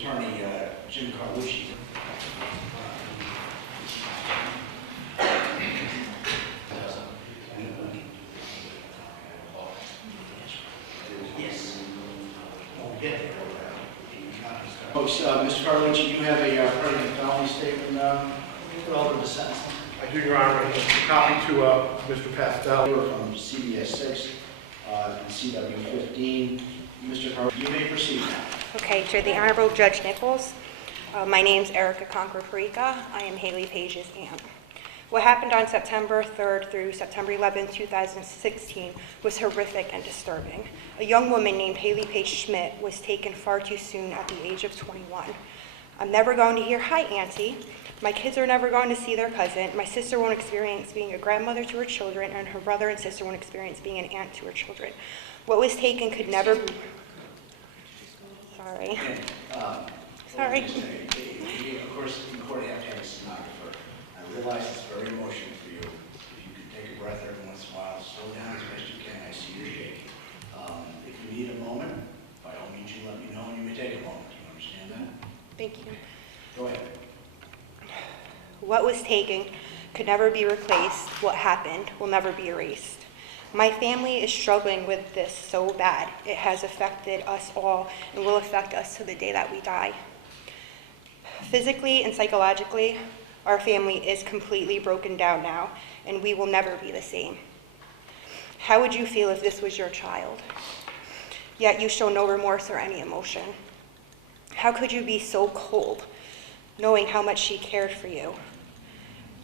Attorney Jim Carlucci. Yes. Folks, Mr. Carlucci, you have a predicate felony statement relative to sentencing. I do, Your Honor. A copy to Mr. Pastel. From CBS 6 and CW 15. Mr. Carlucci, you may proceed now. Okay, to the Honorable Judge Nichols, my name's Erica Conquer-Perica. I am Halle Paige's aunt. What happened on September 3rd through September 11th, 2016 was horrific and disturbing. A young woman named Halle Paige Schmidt was taken far too soon at the age of 21. I'm never going to hear, "Hi, Auntie." My kids are never going to see their cousin. My sister won't experience being a grandmother to her children, and her brother and sister won't experience being an aunt to her children. What was taken could never be... Sorry. Sorry. Of course, in court, you have to have a stenographer. I realize it's very emotional for you. If you could take a breath every once in a while, slow down as best you can. I see you're shaking. If you need a moment, by all means, you let me know, and you may take a moment. You understand that? Thank you. Go ahead. What was taken could never be replaced. What happened will never be erased. My family is struggling with this so bad. It has affected us all and will affect us to the day that we die. Physically and psychologically, our family is completely broken down now, and we will never be the same. How would you feel if this was your child? Yet you show no remorse or any emotion. How could you be so cold, knowing how much she cared for you?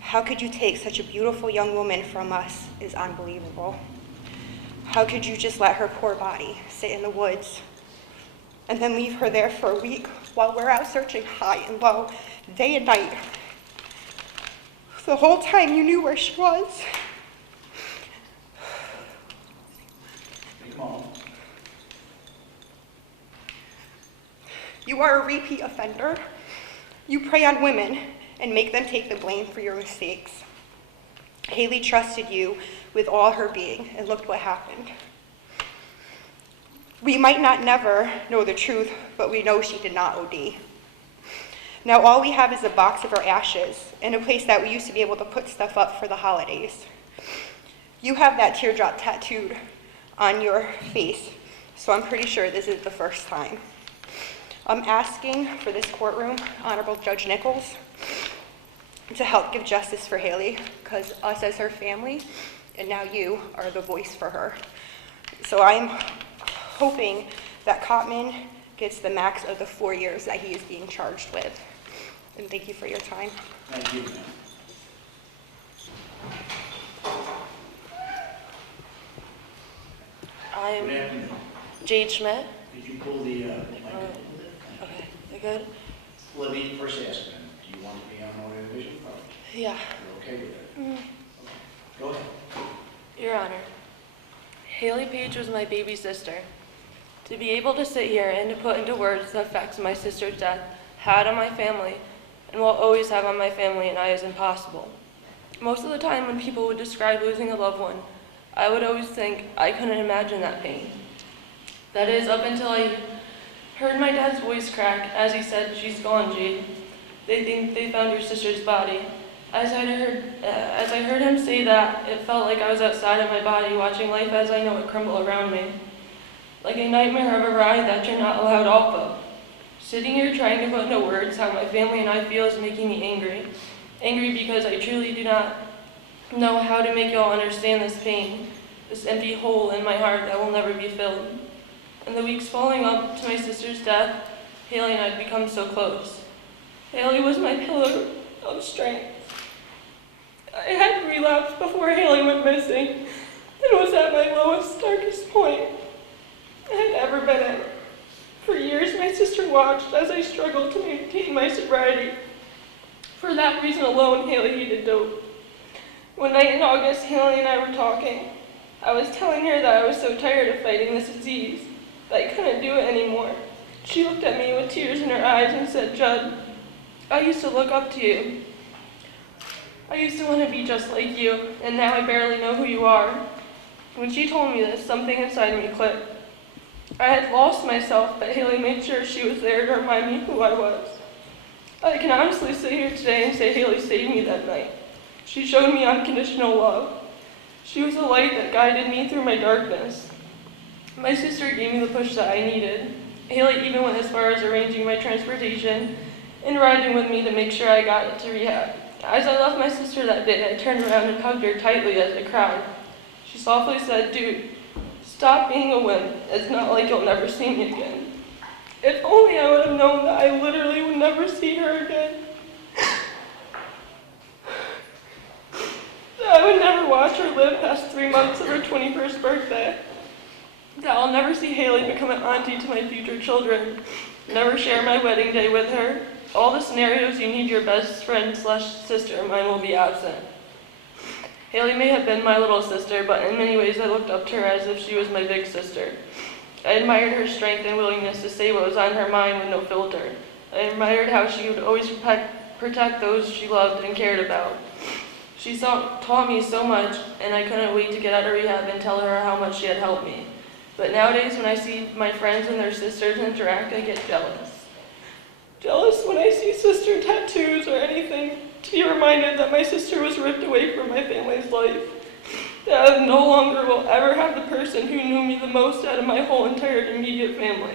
How could you take such a beautiful young woman from us is unbelievable. How could you just let her poor body sit in the woods and then leave her there for a week while we're out searching high and low, day and night? The whole time you knew where she was. Come on. You are a repeat offender. You prey on women and make them take the blame for your mistakes. Halle trusted you with all her being, and look what happened. We might not never know the truth, but we know she did not OD. Now all we have is a box of her ashes and a place that we used to be able to put stuff up for the holidays. You have that teardrop tattooed on your face, so I'm pretty sure this is the first time. I'm asking for this courtroom, Honorable Judge Nichols, to help give justice for Halle, because us as her family, and now you, are the voice for her. So I'm hoping that Cotman gets the max of the 4 years that he is being charged with. And thank you for your time. Thank you, ma'am. I'm Good afternoon. Jade Schmidt. Could you pull the mic? Okay, you good? Let me first ask them, do you want to be on audio vision? Yeah. You're okay with it? Okay. Go ahead. Your Honor, Halle Paige was my baby sister. To be able to sit here and to put into words the effects my sister's death had on my family and will always have on my family and I is impossible. Most of the time when people would describe losing a loved one, I would always think I couldn't imagine that pain. That is, up until I heard my dad's voice crack as he said, "She's gone, Jade. They think they found your sister's body." As I heard him say that, it felt like I was outside of my body watching life as I know it crumble around me. Like a nightmare of a ride that you're not allowed off of. Sitting here trying to put into words how my family and I feel is making me angry. Angry because I truly do not know how to make y'all understand this pain, this empty hole in my heart that will never be filled. In the weeks following up to my sister's death, Halle and I had become so close. Halle was my pillar of strength. I had relapsed before Halle went missing and was at my lowest, darkest point I had ever been at. For years, my sister watched as I struggled to maintain my sobriety. For that reason alone, Halle hated dope. One night in August, Halle and I were talking. I was telling her that I was so tired of fighting this disease, that I couldn't do it anymore. She looked at me with tears in her eyes and said, "Judd, I used to look up to you. I used to want to be just like you, and now I barely know who you are." When she told me this, something inside me clicked. I had lost myself, but Haley made sure she was there to remind me who I was. I can honestly sit here today and say Haley saved me that night. She showed me unconditional love. She was the light that guided me through my darkness. My sister gave me the push that I needed. Haley even went as far as arranging my transportation and riding with me to make sure I got to rehab. As I left my sister that day, I turned around and hugged her tightly as I cried. She softly said, "Dude, stop being a wimp. It's not like you'll never see me again." If only I would have known that I literally would never see her again. That I would never watch her live past 3 months of her 21st birthday. That I'll never see Haley become an auntie to my future children. Never share my wedding day with her. All the scenarios you need your best friend / sister of mine will be absent. Haley may have been my little sister, but in many ways I looked up to her as if she was my big sister. I admired her strength and willingness to say what was on her mind with no filter. I admired how she would always protect those she loved and cared about. She taught me so much, and I couldn't wait to get out of rehab and tell her how much she had helped me. But nowadays, when I see my friends and their sisters interact, I get jealous. Jealous when I see sister tattoos or anything, to be reminded that my sister was ripped away from my family's life. That I no longer will ever have the person who knew me the most out of my whole entire immediate family.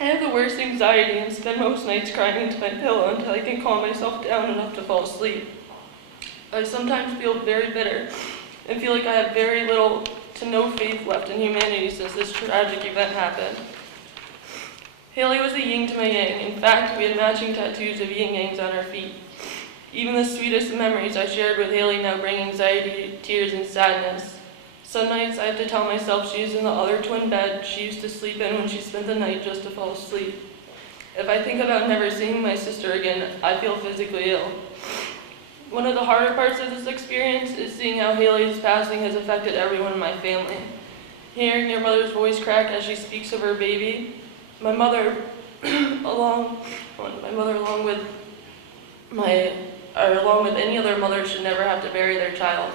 I have the worst anxiety and spend most nights crying into my pillow until I can calm myself down enough to fall asleep. I sometimes feel very bitter and feel like I have very little to no faith left in humanity since this tragic event happened. Haley was a yin to my yang. In fact, we had matching tattoos of yin-yangs on our feet. Even the sweetest of memories I shared with Haley now bring anxiety, tears, and sadness. Some nights I have to tell myself she is in the other twin bed she used to sleep in when she spent the night just to fall asleep. If I think about never seeing my sister again, I feel physically ill. One of the harder parts of this experience is seeing how Haley's passing has affected everyone in my family. Hearing your mother's voice crack as she speaks of her baby, my mother, along with any other mother, should never have to bury their child.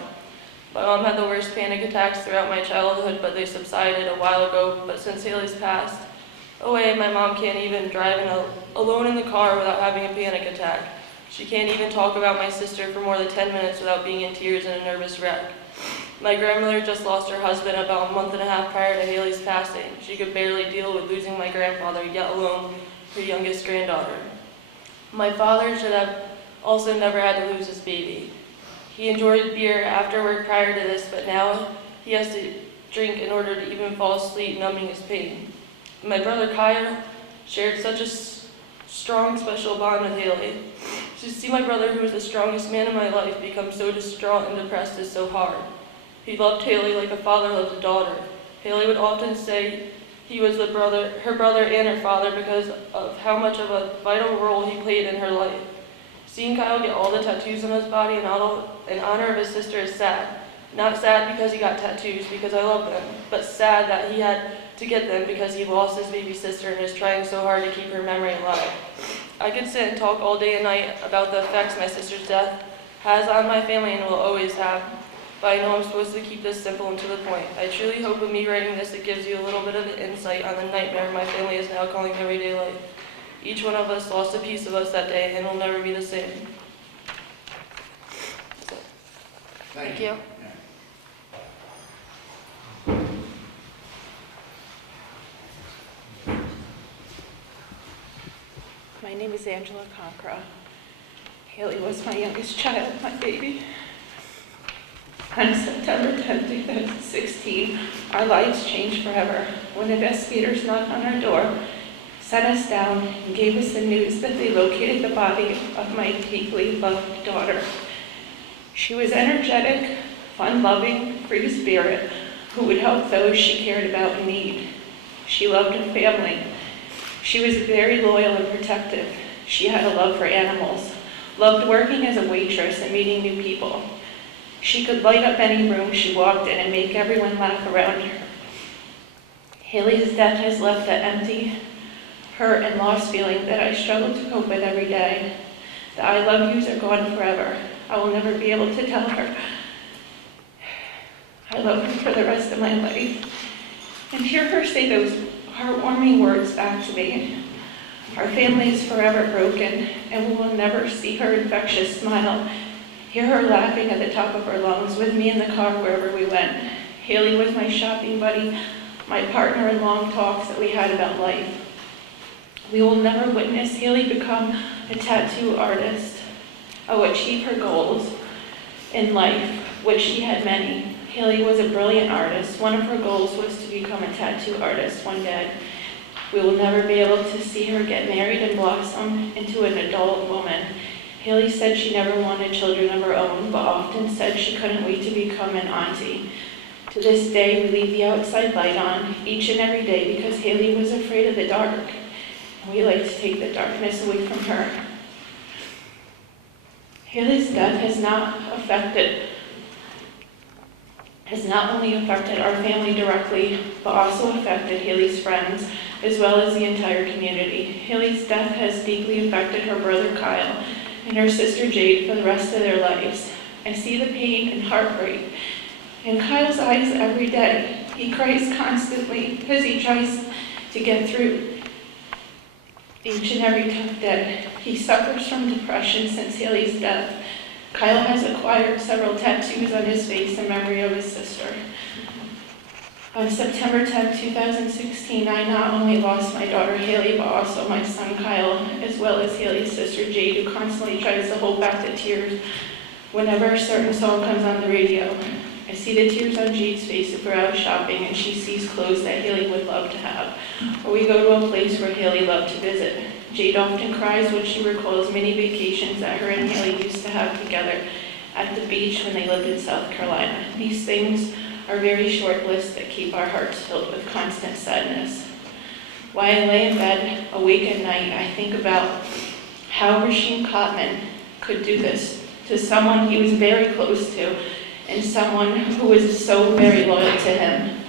My mom had the worst panic attacks throughout my childhood, but they subsided a while ago. But since Haley's passed away, my mom can't even drive alone in the car without having a panic attack. She can't even talk about my sister for more than 10 minutes without being in tears and a nervous wreck. My grandmother just lost her husband about a month and a half prior to Haley's passing. She could barely deal with losing my grandfather, yet alone her youngest granddaughter. My father should have also never had to lose his baby. He enjoyed beer after work prior to this, but now he has to drink in order to even fall asleep, numbing his pain. My brother Kyle shared such a strong, special bond with Haley. To see my brother, who was the strongest man in my life, become so distraught and depressed is so hard. He loved Haley like a father loves a daughter. Haley would often say he was her brother and her father because of how much of a vital role he played in her life. Seeing Kyle get all the tattoos on his body in honor of his sister is sad. Not sad because he got tattoos, because I love them, but sad that he had to get them because he lost his baby sister and is trying so hard to keep her memory alive. I could sit and talk all day and night about the effects my sister's death has on my family and will always have, but I know I'm supposed to keep this simple and to the point. I truly hope with me writing this it gives you a little bit of insight on the nightmare my family is now calling everyday life. Each one of us lost a piece of us that day and will never be the same. Thank you. My name is Angela Concra. Haley was my youngest child, my baby. On September 10, 2016, our lives changed forever when investigators knocked on our door, sat us down, and gave us the news that they located the body of my deeply loved daughter. She was energetic, fun-loving, free spirit who would help those she cared about in need. She loved her family. She was very loyal and protective. She had a love for animals, loved working as a waitress and meeting new people. She could light up any room she walked in and make everyone laugh around her. Haley's death has left that empty, hurt, and lost feeling that I struggle to cope with every day. The I love yous are gone forever. I will never be able to tell her I love her for the rest of my life. And hear her say those heartwarming words back to me. Our family is forever broken, and we will never see her infectious smile, hear her laughing at the top of her lungs with me in the car wherever we went. Haley was my shopping buddy, my partner in long talks that we had about life. We will never witness Haley become a tattoo artist or achieve her goals in life, which she had many. Haley was a brilliant artist. One of her goals was to become a tattoo artist one day. We will never be able to see her get married and blossom into an adult woman. Haley said she never wanted children of her own, but often said she couldn't wait to become an auntie. To this day, we leave the outside light on each and every day because Haley was afraid of the dark. And we like to take the darkness away from her. Haley's death has not only affected our family directly, but also affected Haley's friends, as well as the entire community. Haley's death has deeply affected her brother Kyle and her sister Jade for the rest of their lives. I see the pain and heartbreak in Kyle's eyes every day. He cries constantly as he tries to get through each and every tough day. He suffers from depression since Haley's death. Kyle has acquired several tattoos on his face in memory of his sister. On September 10, 2016, I not only lost my daughter Haley, but also my son Kyle, as well as Haley's sister Jade, who constantly tries to hold back the tears whenever a certain song comes on the radio. I see the tears on Jade's face if we're out shopping and she sees clothes that Haley would love to have, or we go to a place where Haley loved to visit. Jade often cries when she recalls many vacations that her and Haley used to have together at the beach when they lived in South Carolina. These things are very short lists that keep our hearts filled with constant sadness. While I lay in bed awake at night, I think about how Rasheem Cotman could do this to someone he was very close to and someone who was so very loyal to him.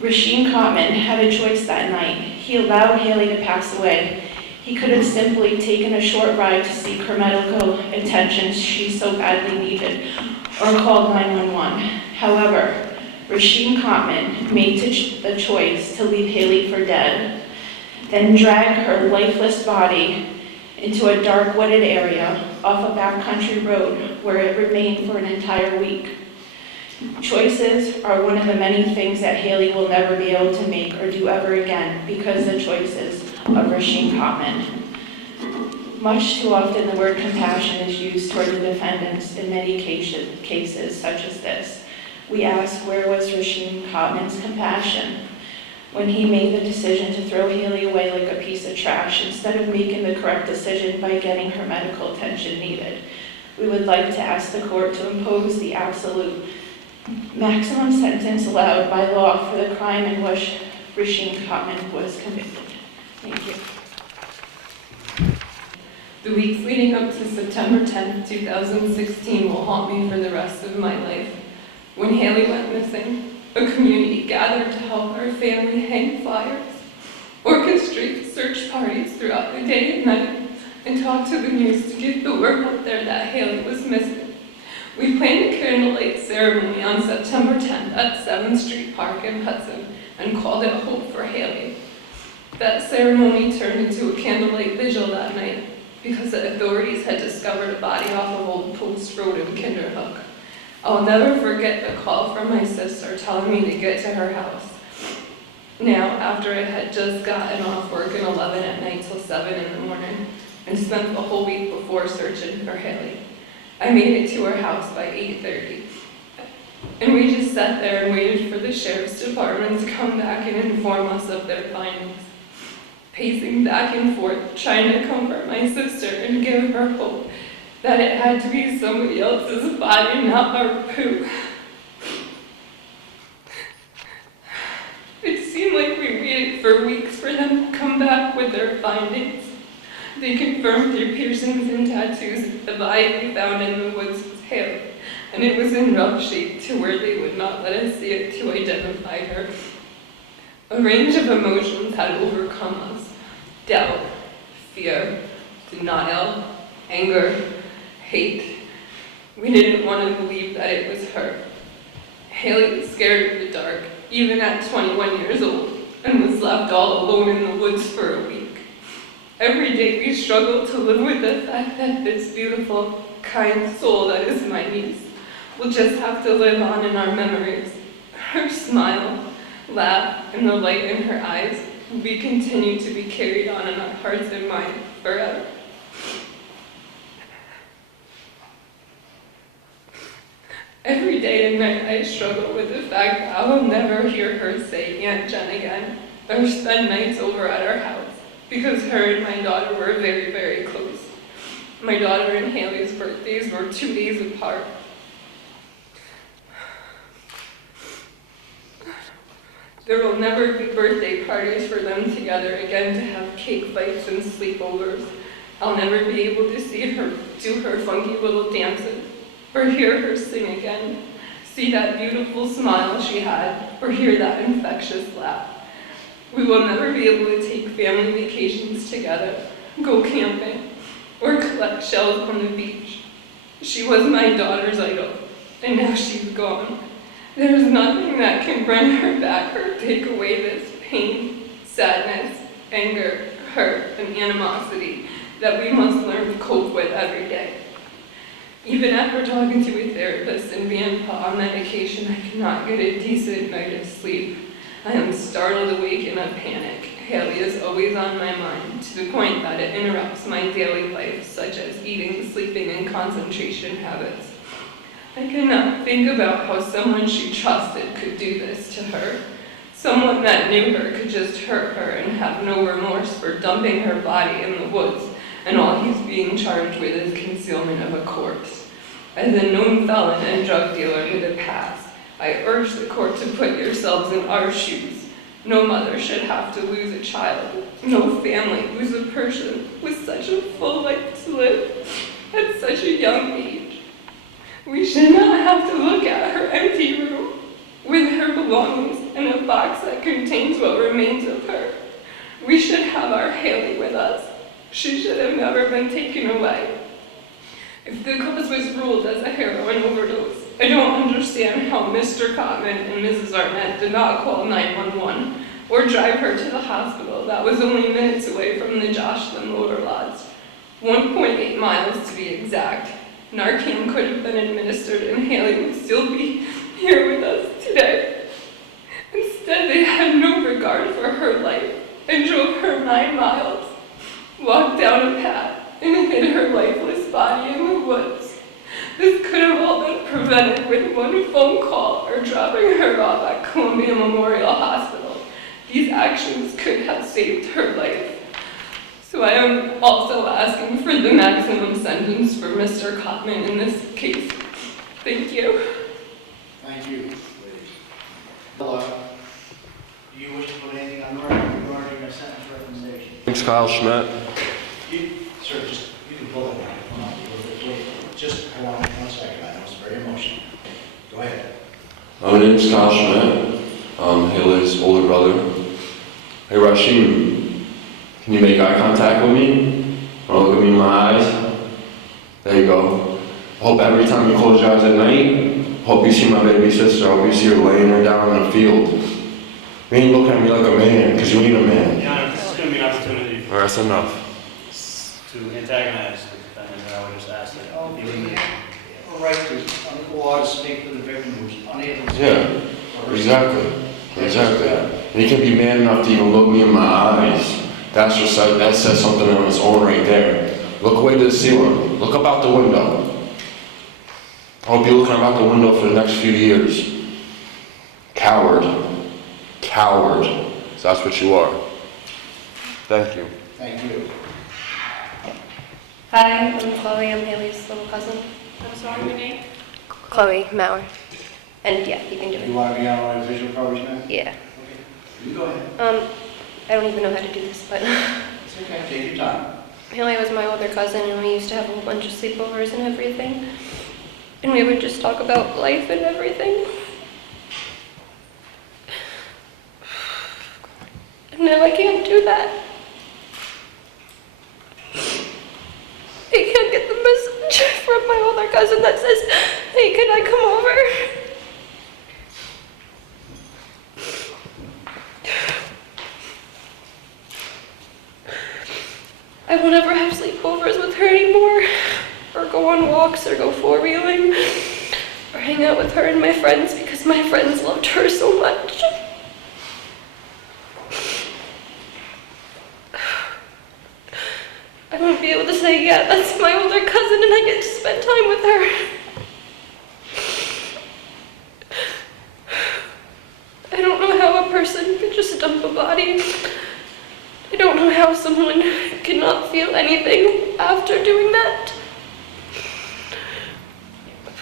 Rasheem Cotman had a choice that night. He allowed Haley to pass away. He could have simply taken a short ride to seek her medical attention she so badly needed, or called 911. However, Rasheem Cotman made the choice to leave Haley for dead, then drag her lifeless body into a dark wooded area off a backcountry road where it remained for an entire week. Choices are one of the many things that Haley will never be able to make or do ever again because the choices of Rasheem Cotman. Much too often the word compassion is used toward the defendants in many cases such as this. We ask, where was Rasheem Cotman's compassion when he made the decision to throw Haley away like a piece of trash instead of making the correct decision by getting her medical attention needed? We would like to ask the court to impose the absolute maximum sentence allowed by law for the crime in which Rasheem Cotman was convicted. Thank you. The weeks leading up to September 10, 2016 will haunt me for the rest of my life. When Haley went missing, a community gathered to help our family hang flyers, orchestrate search parties throughout the day and night, and talk to the news to get the word out there that Haley was missing. We planned a candlelight ceremony on September 10th at 7th Street Park in Hudson and called it Hope for Haley. That ceremony turned into a candlelight vigil that night because the authorities had discovered a body off of Old Post Road in Kinderhook. I'll never forget the call from my sister telling me to get to her house. Now, after I had just gotten off work at 11 at night till 7 in the morning and spent the whole week before searching for Haley, I made it to her house by 8:30. And we just sat there and waited for the sheriff's department to come back and inform us of their findings. Pacing back and forth, trying to comfort my sister and give her hope that it had to be somebody else's body, not our poo. It seemed like we waited for weeks for them to come back with their findings. They confirmed their piercings and tattoos. The body we found in the woods was Haley, and it was in rough shape to where they would not let us see it to identify her. A range of emotions had overcome us. Doubt, fear, denial, anger, hate. We didn't want to believe that it was her. Haley was scared of the dark, even at 21 years old. and was left all alone in the woods for a week. Every day we struggle to live with the fact that this beautiful, kind soul that is my niece will just have to live on in our memories. Her smile, laugh, and the light in her eyes will be continued to be carried on in our hearts and minds forever. Every day and night I struggle with the fact that I will never hear her say Aunt Jen again, or spend nights over at our house, because her and my daughter were very, very close. My daughter and Haley's birthdays were 2 days apart. There will never be birthday parties for them together again to have cake fights and sleepovers. I'll never be able to see her do her funky little dances, or hear her sing again, see that beautiful smile she had, or hear that infectious laugh. We will never be able to take family vacations together, go camping, or collect shells on the beach. She was my daughter's idol, and now she's gone. There is nothing that can bring her back or take away this pain, sadness, anger, hurt, and animosity that we must learn to cope with every day. Even after talking to a therapist and being put on medication, I cannot get a decent night of sleep. I am startled awake in a panic. Haley is always on my mind, to the point that it interrupts my daily life, such as eating, sleeping, and concentration habits. I cannot think about how someone she trusted could do this to her. Someone that knew her could just hurt her and have no remorse for dumping her body in the woods, and all he's being charged with is concealment of a corpse. As a known felon and drug dealer with a past, I urge the court to put yourselves in our shoes. No mother should have to lose a child. No family lose a person with such a full life to live at such a young age. We should not have to look at her empty room with her belongings in a box that contains what remains of her. We should have our Haley with us. She should have never been taken away. If the cause was ruled as a heroin overdose, I don't understand how Mr. Cotman and Mrs. Arnett did not call 911 or drive her to the hospital that was only minutes away from the Joshua Motor Lodge. 1.8 miles to be exact. Narcan could have been administered and Haley would still be here with us today. Instead, they had no regard for her life and drove her 9 miles, walked down a path, and hid her lifeless body in the woods. This could have all been prevented with one phone call or dropping her off at Columbia Memorial Hospital. These actions could have saved her life. So I am also asking for the maximum sentence for Mr. Cotman in this case. Thank you. Thank you, ladies. Do you wish to put anything on the record regarding a sentence recommendation? Name's Halle Schmidt. Sir, you can pull that microphone up a little bit, please. Just hold on 1 second, I know it's very emotional. Go ahead. My name's Halle Schmidt. I'm Haley's older brother. Hey Rasheem, can you make eye contact with me? Or look at me in my eyes? There you go. I hope every time you close your eyes at night, hope you see my baby sister. I hope you see her laying her down in the field. You ain't looking at me like a man, because you ain't a man. Yeah, this is going to be an opportunity Or that's enough. to antagonize the defendant, and I would just ask that. Oh, yeah. All right, under the law to speak for the victim who's unable to speak. Yeah, exactly. And he can be man enough to even look me in my eyes. That says something on its own right there. Look away to the ceiling. Look up out the window. I'll be looking out the window for the next few years. Coward. So that's what you are. Thank you. Thank you. Hi, I'm Chloe. I'm Haley's little cousin. I'm sorry, your name? Chloe Mauer. And yeah, you can do You it. want to be on our visual coverage now? Yeah. Okay. You go ahead. I don't even know how to do this, but It's okay, take your time. Haley was my older cousin, and we used to have a whole bunch of sleepovers and everything. And we would just talk about life and everything. And now I can't do that. I can't get the message from my older cousin that says, hey, can I come over? I will never have sleepovers with her anymore, or go on walks, or go four-wheeling, or hang out with her and my friends because my friends loved her so much. I won't be able to say, yeah, that's my older cousin and I get to spend time with her. I don't know how a person could just dump a body. I don't know how someone cannot feel anything after doing that.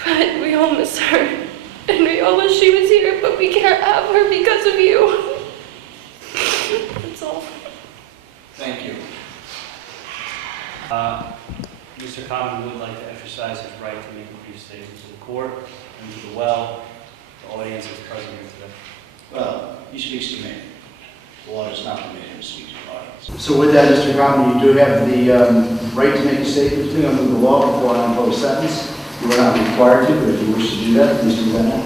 But we all miss her, and we all wish she was here, but we can't have her because of you. That's all. Thank you. Mr. Cotman would like to exercise his right to make a brief statement to the court and to the audience is present here today. Well, he speaks to me. The law does not permit him to speak to the audience. So with that, Mr. Cotman, you do have the right to make a statement to me under the law before I impose sentence. You are not required to, but if you wish to do that, please do that now.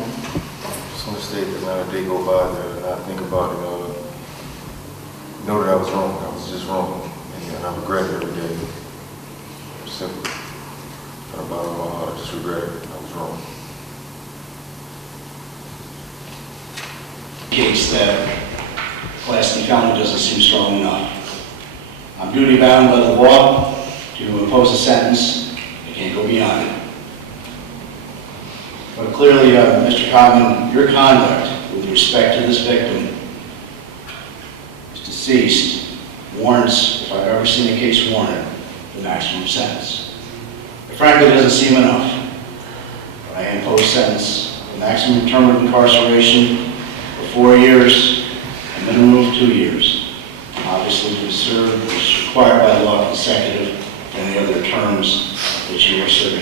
Just want to state that not a day go by there and I think about it, know that I was wrong. I was just wrong. And I regret it every day. Simple. Out of the bottom of my heart, I just regret it. I was wrong. Case that Class D felony doesn't seem strong enough. I'm duty bound by the law to impose a sentence. I can't go beyond it. But clearly, Mr. Cotman, your conduct with respect to this victim is deceased warrants, if I've ever seen a case warrant, the maximum sentence. It frankly doesn't seem enough. But I impose sentence, the maximum term of incarceration for 4 years, a minimum of 2 years. Obviously, to serve is required by law consecutive to any other terms that you are serving